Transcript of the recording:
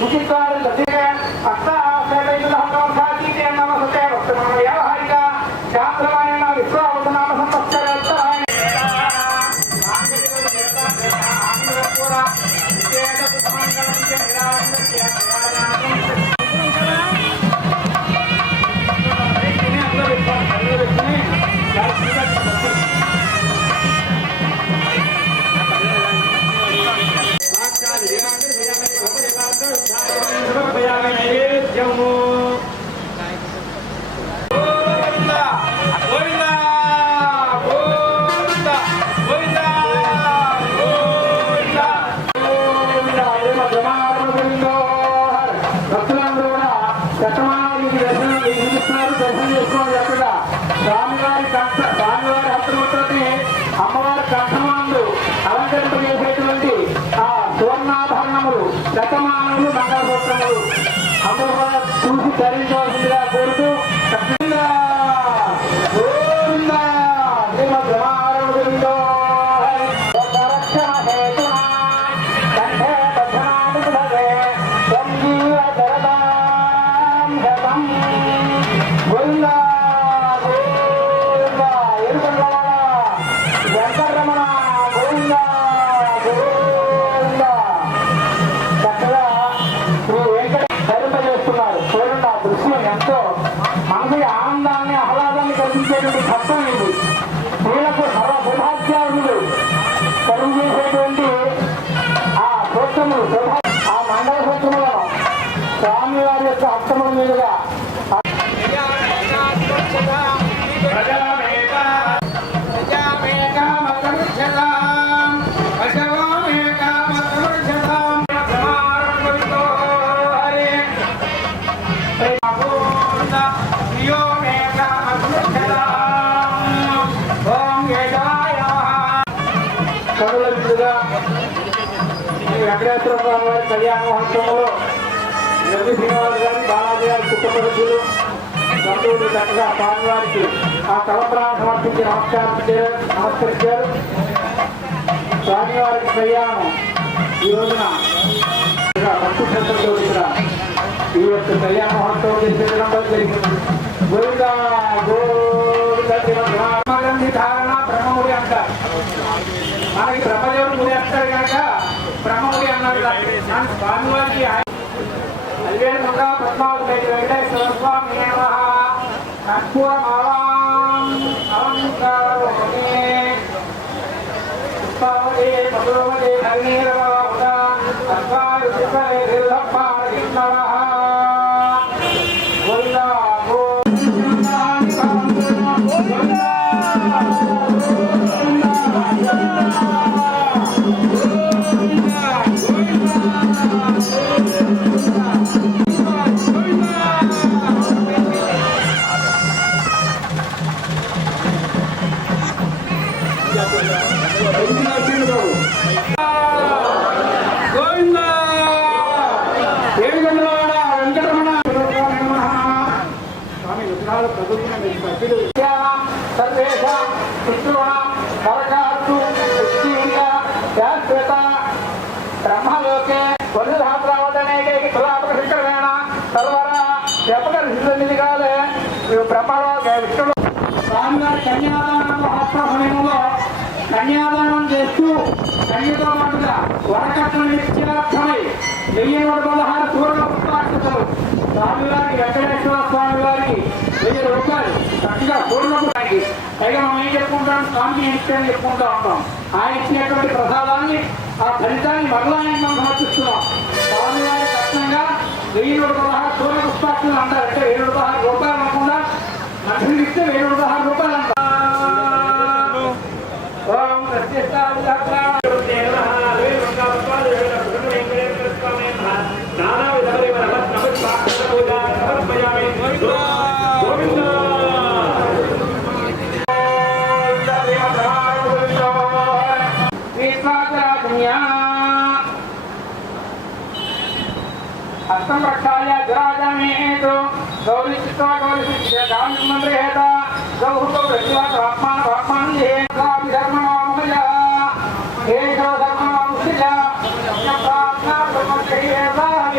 तृतीय స్వామివారి కంఠ స్వామివారి హస్తముద్రని అమ్మవారి కంఠమాందు అలంకరింపజేసేటువంటి ఆ సువర్ణాభరణములు శతమానములు మంగళసూత్రములు అందరూ కూడా చూసి ధరించారు చేసేటువంటి కలిగించేటువంటి తత్వం ఇది స్త్రీలకు సర్వ శుభాధ్యాయులు కలుగు చేసేటువంటి ఆ సూత్రములు సౌభా ఆ మండల సూత్రములను స్వామివారి యొక్క హస్తముల మీదుగా కనుల మీదుగా ఈ వెంకటేశ్వర స్వామి వారి కళ్యాణ మహోత్సవంలో రవి శ్రీనివాస్ గారి బాలాజీ గారి కుటుంబ సభ్యులు బంధువులు చక్కగా స్వామివారికి ఆ తలప్రాణం సమర్పించి నమస్కారం చేయారు నమస్కరించారు. స్వామివారికి కళ్యాణం ఈ రోజున భక్తి శ్రద్ధలతో ఇక్కడ ఈ యొక్క కళ్యాణ మహోత్సవం జరిపించడం వల్ల జరిగింది గోవింద గోవింద శ్రీమద్రామగ్రంథి ధారణ బ్రహ్మముడి అంటారు మనకి బ్రహ్మదేవుడు గుడి కనుక బ్రహ్మముడి అన్నాడు కానీ స్వామివారికి అల్వేలుగా పద్మావతి వెంకటేశ్వర స్వామి కర్పూరమాలాం అలంకారోమే పుష్పావళి మధురవళి హరినీరవద అస్వారు శిఖరే గిరిధప్పారగిన్నవః గోవిందా ハハハハ! బ్రహ్మలోకే వరుసహాత్రావటనేకైక తులాపకశంకరవేణ సర్వర చెప్పగల సిద్ధనిధిగాలే బ్రహ్మలోకే విష్ణులో స్వామివారి కన్యాదాన మహోత్సవ సమయంలో కన్యాదానం చేస్తూ కన్యతో పాటుగా వరకట్న నిత్యార్థమై వెయ్యి నూట పదహారు పూర్వ పుష్పాక్షతలు స్వామివారికి వెంకటేశ్వర స్వామి వారికి వెయ్యి రూపాయలు చక్కగా పూర్ణపురానికి పైగా మనం ఏం చెప్పుకుంటాం స్వామికి నిత్యాన్ని చెప్పుకుంటా ఉంటాం ఆయన ఇచ్చినటువంటి ప్రసాదాన్ని ఆ ఫలితాన్ని మరలా ఆయన మనం సమర్పిస్తున్నాం స్వామివారి కష్టంగా వెయ్యి నూట పదహారు పూర్ణ పుష్పాక్షులు అంటారు. అంటే వెయ్యి నూట పదహారు రూపాయలు అనకుండా మనుషులు ఇస్తే వెయ్యి నూట పదహారు రూపాయలు అంటారు. ఓం హస్తం ప్రక్షాళ్య దురాజమేతు గౌరీ చిత్వా గౌరీ చిత్త గామి మంత్రేత గౌహు గౌరీ ఆత్మాన ఆత్మానం ఏ గామి ధర్మనామ